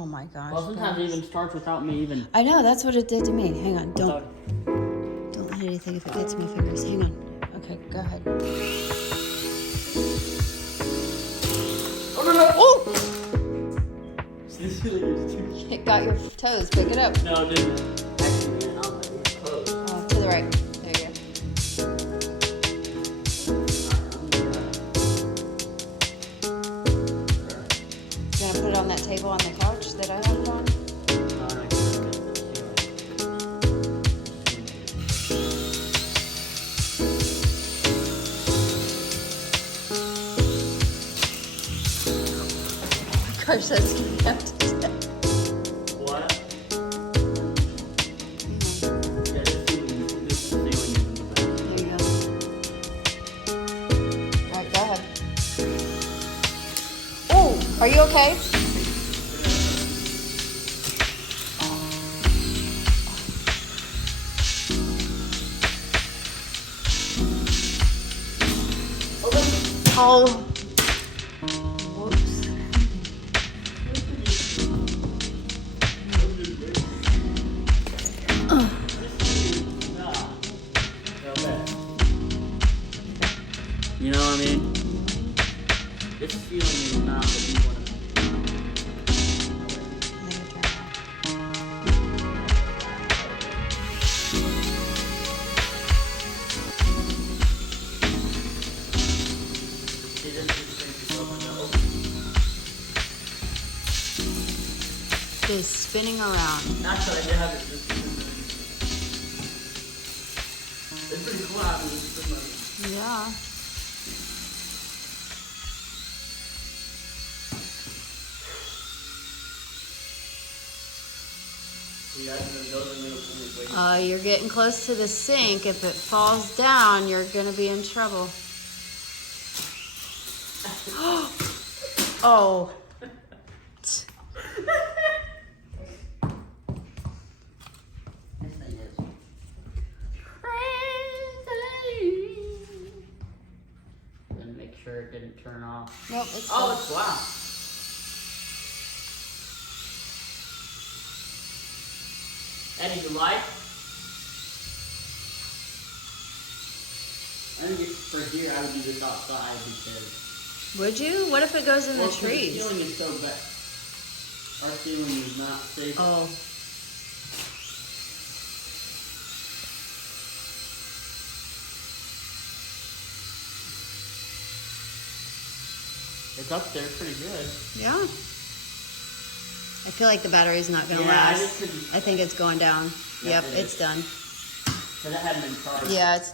Oh my gosh. Well, sometimes it even starts without me even. I know, that's what it did to me. Hang on, don't hit anything if it gets in my fingers. Hang on. Okay, go ahead. Oh no no! Oh! This feeling is too. It got your toes. Pick it up. No, it didn't. Actually, man, I was like, close. To the right. There you go. You gonna put it on that table on the couch that I have it on? Gosh, that's gonna have to stay. What? Yeah, this feeling is in the back. There you go. Alright, go ahead. Oh, are you okay? Oh. Whoops. You know what I mean? This feeling is not what you want to. It's spinning around. Actually, I did have it. It's pretty cool having this spin like. Yeah. You're getting close to the sink. If it falls down, you're gonna be in trouble. Oh. And make sure it didn't turn off. Nope, it's Oh, it's wow. Eddie, you like? I think for here, I would do this outside because. Would you? What if it goes in the The trees? ceiling is so bad. Our ceiling is not safe. Oh. It's up there pretty good. Yeah. I feel like the battery's not gonna last. I think it's going down. Yep, Yep, it it's is. done. Because it hadn't been charged. Yeah, it's